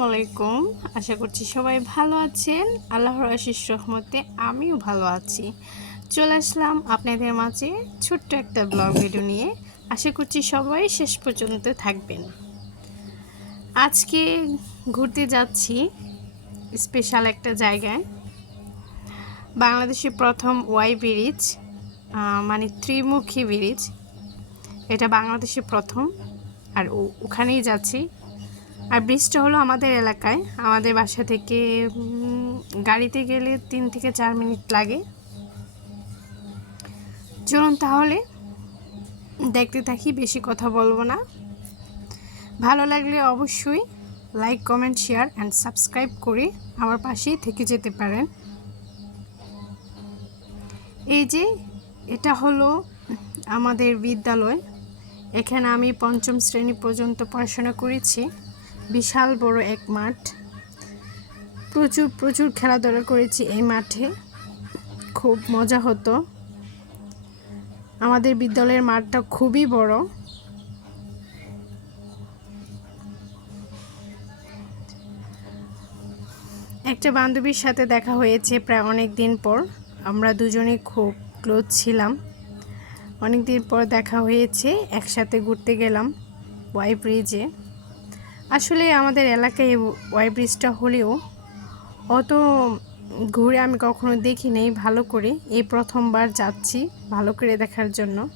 আসসালামু আলাইকুম। আশা করছি সবাই ভালো আছেন। আল্লাহর আশিস রহমতে আমিও ভালো আছি। চলে আসলাম আপনাদের মাঝে ছোট্ট একটা ব্লগ ভিডিও নিয়ে। আশা করছি সবাই শেষ পর্যন্ত থাকবেন। আজকে ঘুরতে যাচ্ছি স্পেশাল একটা জায়গায়। বাংলাদেশের প্রথম ওয়াই ব্রিজ মানে ত্রিমুখী ব্রিজ এটা বাংলাদেশে প্রথম। আর ওখানেই যাচ্ছি। আর ব্রিজটা হলো আমাদের এলাকায়। আমাদের বাসা থেকে গাড়িতে গেলে তিন থেকে চার মিনিট লাগে। চলুন তাহলে দেখতে থাকি, বেশি কথা বলব না। ভালো লাগলে অবশ্যই like comment share and subscribe করে আমার পাশেই থেকে যেতে পারেন। এই যে, এটা হলো আমাদের বিদ্যালয়। এখানে আমি পঞ্চম শ্রেণি পর্যন্ত পড়াশোনা করেছি। বিশাল বড় এক মাঠ। প্রচুর প্রচুর খেলাধুলা করেছি এই মাঠে। খুব মজা হতো। আমাদের বিদ্যালয়ের মাঠটা খুবই বড়। একটা বান্ধবীর সাথে দেখা হয়েছে প্রায় অনেক দিন পর। আমরা দুজনে খুব ক্লোজ ছিলাম। অনেক দিন পর দেখা হয়েছে, একসাথে ঘুরতে গেলাম। ওয়াই ব্রিজে আসলে আমাদের এলাকায় ওয়াই ব্রিজটা হলেও অত ঘুরে আমি কখনো দেখি নেই ভালো করে। এই প্রথমবার যাচ্ছি ভালো করে দেখার জন্য।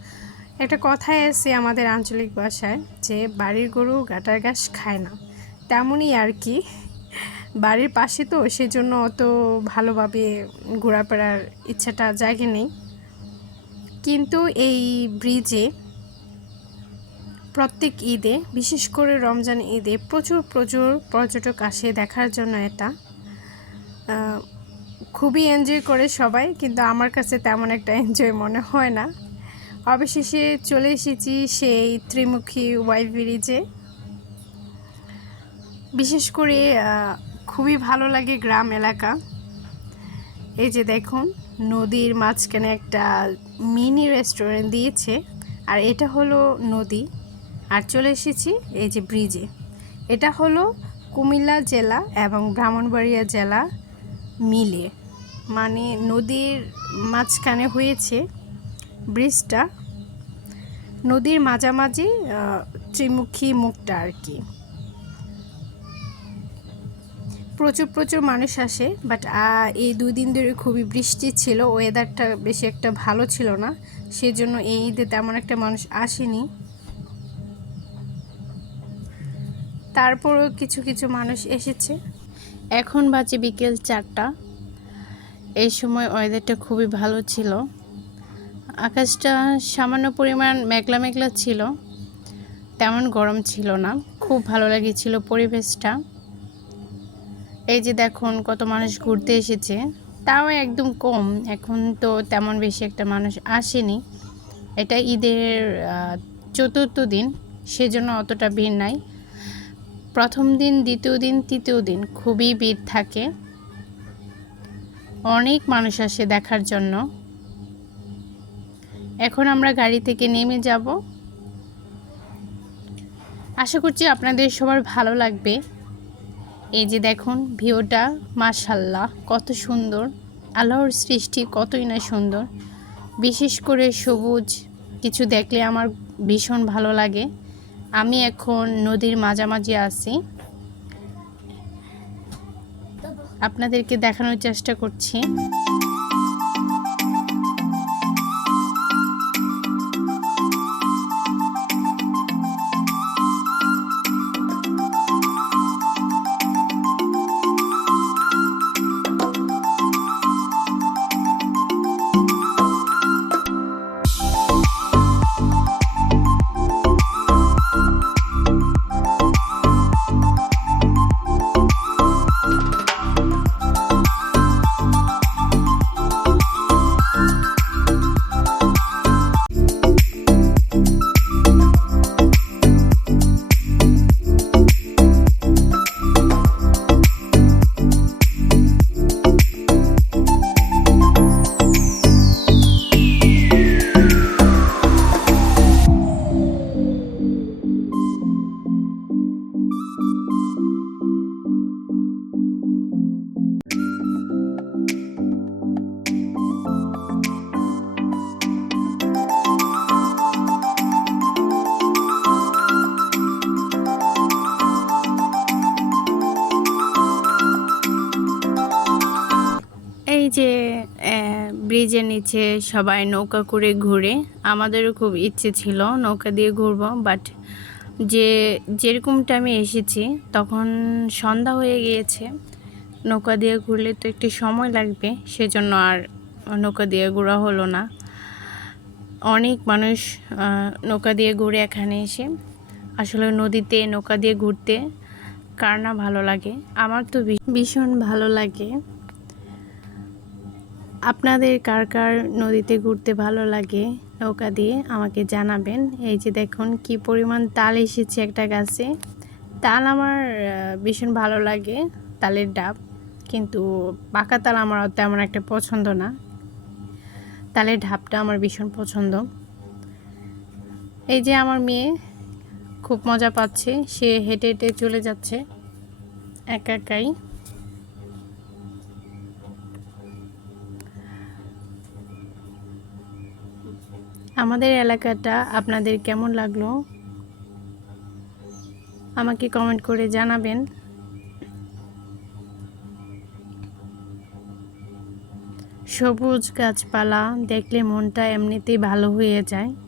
একটা কথাই আছে আমাদের আঞ্চলিক ভাষায় যে, বাড়ির গরু গাটার ঘাস খায় না। তেমনই আর কি। বাড়ির পাশে তো, সেজন্য অত ভালোভাবে ঘোরাফেরার ইচ্ছাটা জাগে নেই। কিন্তু এই ব্রিজে প্রত্যেক ঈদে, বিশেষ করে রমজান ঈদে প্রচুর প্রচুর পর্যটক আসে দেখার জন্য এটা। খুবই এনজয় করে সবাই, কিন্তু আমার কাছে তেমন একটা এনজয় মনে হয় না। অবশেষে চলে এসেছি সেই ত্রিমুখী ওয়াই ব্রিজে বিশেষ করে খুবই ভালো লাগে গ্রাম এলাকা। এই যে দেখুন, নদীর মাঝখানে একটা মিনি রেস্টুরেন্ট দিয়েছে, আর এটা হলো নদী। আর চলে এসেছি এই যে ব্রিজে এটা হলো কুমিল্লা জেলা এবং ব্রাহ্মণবাড়িয়া জেলা মিলে। মানে নদীর মাঝখানে হয়েছে ব্রিজটা নদীর মাঝামাঝি ত্রিমুখী মুখটা আর কি। প্রচুর প্রচুর মানুষ আসে বাট এই দুই দিন ধরে খুবই বৃষ্টি ছিল ওয়েদারটা বেশি একটা ভালো ছিল না, সেজন্য এই ঈদে তেমন একটা মানুষ আসেনি। তারপরও কিছু কিছু মানুষ এসেছে। এখন বাজে বিকেল চারটা। এই সময় ওয়েদারটা খুবই ভালো ছিল। আকাশটা সামান্য পরিমাণ মেঘলা মেঘলা ছিল। তেমন গরম ছিল না। খুব ভালো লাগেছিল পরিবেশটা। এই যে দেখুন, কত মানুষ ঘুরতে এসেছে। তাও একদম কম। এখন তো তেমন বেশি একটা মানুষ আসেনি। এটা ঈদের চতুর্থ দিন। সেজন্য অতটা ভিড় নাই। প্রথম দিন, দ্বিতীয় দিন, তৃতীয় দিন খুবই ভিড় থাকে। অনেক মানুষ আসে দেখার জন্য। এখন আমরা গাড়ি থেকে নেমে যাব। আশা করছি আপনাদের সবার ভালো লাগবে। এই যে দেখুন, ভিউটা মাশাল্লাহ কত সুন্দর। আল্লাহর সৃষ্টি কতই না সুন্দর। বিশেষ করে সবুজ, কিছু দেখলে আমার ভীষণ ভালো লাগে। আমি এখন নদীর মাঝামাঝি আছি। আপনাদেরকে দেখানোর চেষ্টা করছি। ব্রিজের নিচে সবাই নৌকা করে ঘুরে। আমাদেরও খুব ইচ্ছে ছিল নৌকা দিয়ে ঘুরবো বাট যে যেরকম টাইমে এসেছি, তখন সন্ধ্যা হয়ে গিয়েছে। নৌকা দিয়ে ঘুরলে তো একটু সময় লাগবে, সেজন্য আর নৌকা দিয়ে ঘোরা হলো না। অনেক মানুষ নৌকা দিয়ে ঘুরে এখানে এসে, আসলে নদীতে নৌকা দিয়ে ঘুরতে কার না ভালো লাগে? আমার তো ভীষণ ভালো লাগে। আপনাদের কার কার নদীতে ঘুরতে ভালো লাগে নৌকা দিয়ে আমাকে জানাবেন। এই যে দেখুন কি পরিমাণ তাল এসেছে একটা গাছে। তাল আমার ভীষণ ভালো লাগে তালের ডাব, কিন্তু পাকা তাল আমার তেমন একটা পছন্দ না। তালের ঢাবটা আমার ভীষণ পছন্দ। এই যে আমার মেয়ে খুব মজা পাচ্ছে, সে হেঁটে হেঁটে চলে যাচ্ছে একা একাই। আমাদের এলাকাটা আপনাদের কেমন লাগল? আমাকে কমেন্ট করে জানাবেন। সবুজ গাছপালা দেখলে মনটা এমনিতেই ভালো হয়ে যায়।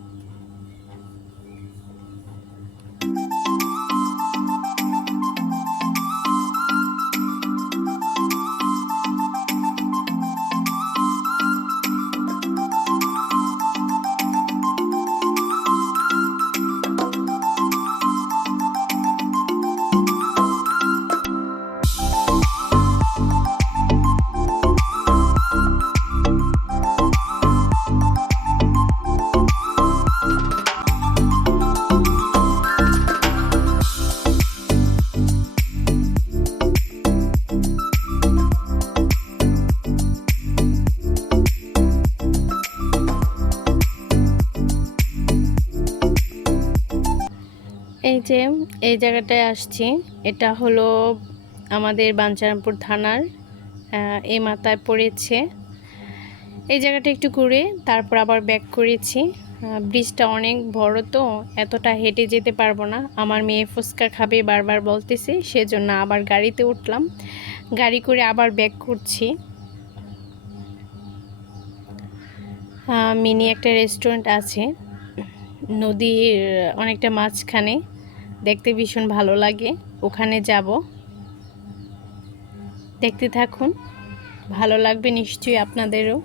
যে এই জায়গাটায় আসছি। এটা হলো আমাদের বাঞ্চারামপুর থানার এই মাথায় পড়েছে। এই জায়গাটা একটু ঘুরে তারপর আবার ব্যাক করেছি। ব্রিজটা অনেক বড় তো, এতটা হেঁটে যেতে পারব না। আমার মেয়ে ফুচকা খাবে বারবার বলতেছে, সেজন্য আবার গাড়িতে উঠলাম। গাড়ি করে আবার ব্যাক করছি। মিনি একটা রেস্টুরেন্ট আছে, নদীর অনেকটা মাঝখানে। দেখতে ভীষণ ভালো লাগে। ওখানে যাব। দেখতে থাকুন। ভালো লাগবে নিশ্চয়ই আপনাদেরও।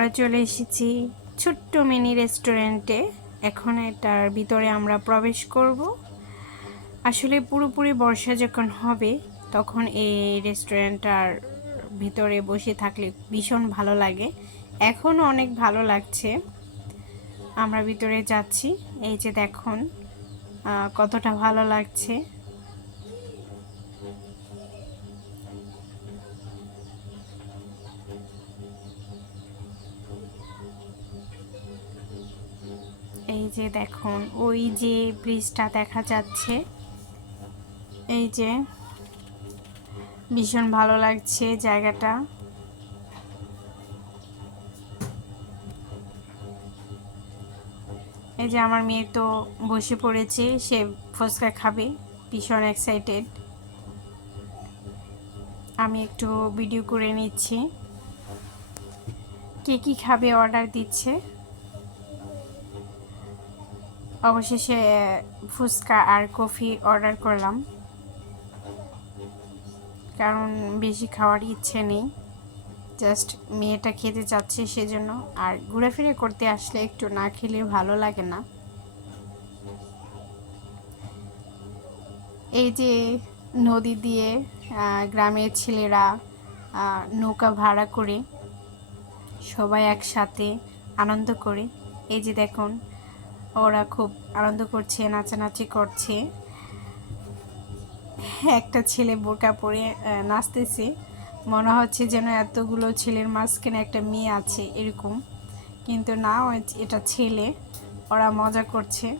আমরা চলে এসেছি ছোট্ট মিনি রেস্টুরেন্টে। এখন এটার ভিতরে আমরা প্রবেশ করব। আসলে পুরোপুরি বর্ষা যখন হবে, তখন এই রেস্টুরেন্টটার ভিতরে বসে থাকলে ভীষণ ভালো লাগে। এখনও অনেক ভালো লাগছে। আমরা ভিতরে যাচ্ছি। এই যে দেখুন কতটা ভালো লাগছে। এই যে দেখুন, ওই যে ব্রিজটা দেখা যাচ্ছে। এই যে ভীষণ ভালো লাগছে জায়গাটা। এই যে আমার মেয়ে তো বসে পড়েছে, সে ফুচকা খাবে, ভীষণ এক্সাইটেড আমি একটু ভিডিও করে নিচ্ছি। কে কী খাবে অর্ডার দিচ্ছে? অবশেষে ফুচকা আর কফি অর্ডার করলাম। কারণ বেশি খাওয়ার ইচ্ছে নেই। জাস্ট মেয়েটা খেতে চাচ্ছে সেজন্য। আর ঘুরেফিরে করতে আসলে একটু না খেলে ভালো লাগে না। এই যে নদী দিয়ে গ্রামের ছেলেরা নৌকা ভাড়া করে সবাই একসাথে আনন্দ করে। এই যে দেখুন ওরা খুব আনন্দ করছে, নাচানাচি করছে। একটা ছেলে বোরকা পরে নাচতেছে। মনে হচ্ছে যেন এতগুলো ছেলের মাঝখানে একটা মেয়ে আছে এরকম। কিন্তু না এটা ছেলে। ওরা মজা করছে।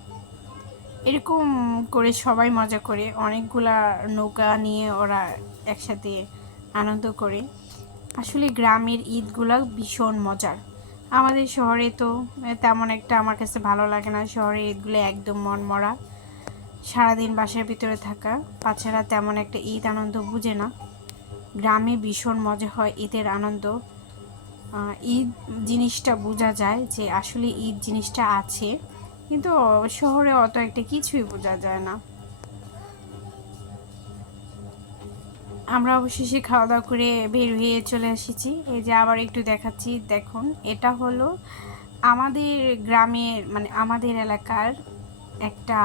এরকম করে সবাই মজা করে। অনেকগুলা নৌকা নিয়ে ওরা একসাথে আনন্দ করে। আসলে গ্রামের ঈদগুলো ভীষণ মজার। আমাদের শহরে তো তেমন একটা আমার কাছে ভালো লাগে না। শহরে ঈদগুলো একদম মনমরা। সারাদিন বাসার ভিতরে থাকা। বাচ্চারা তেমন একটা ঈদ আনন্দ বুঝে না। গ্রামে ভীষণ মজা হয় ঈদের আনন্দ। ঈদ জিনিসটা বোঝা যায় যে আসলে ঈদ জিনিসটা আছে। কিন্তু শহরে অত একটা কিছুই বোঝা যায় না। আমরা অবশেষে খাওয়া দাওয়া করে বের হয়ে চলে এসেছি। এই যে আবার একটু দেখাচ্ছি, দেখুন, এটা হলো আমাদের গ্রামের মানে আমাদের এলাকার একটা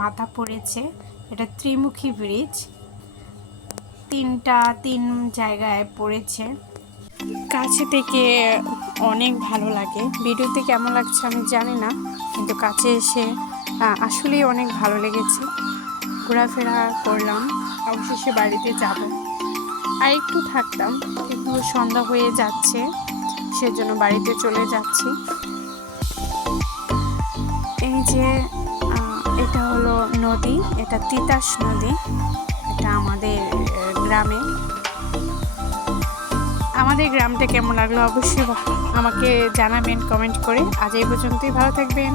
মাথা পড়েছে। এটা ত্রিমুখী ব্রিজ। তিনটা, তিন জায়গায় পড়েছে। কাছে থেকে অনেক ভালো লাগে। ভিডিওতে কেমন লাগছে আমি জানি না, কিন্তু কাছে এসে আসলেই অনেক ভালো লেগেছে। ঘোরাফেরা করলাম। অবশেষে বাড়িতে যাব। আর একটু থাকতাম, কিন্তু সন্ধ্যা হয়ে যাচ্ছে, সেজন্য বাড়িতে চলে যাচ্ছি। এই যে এটা হলো নদী, এটা তিতাস নদী, এটা আমাদের গ্রামে। আমাদের গ্রামটা কেমন লাগল অবশ্যই আমাকে জানাবেন কমেন্ট করে। আজ এই পর্যন্তই, ভালো থাকবেন।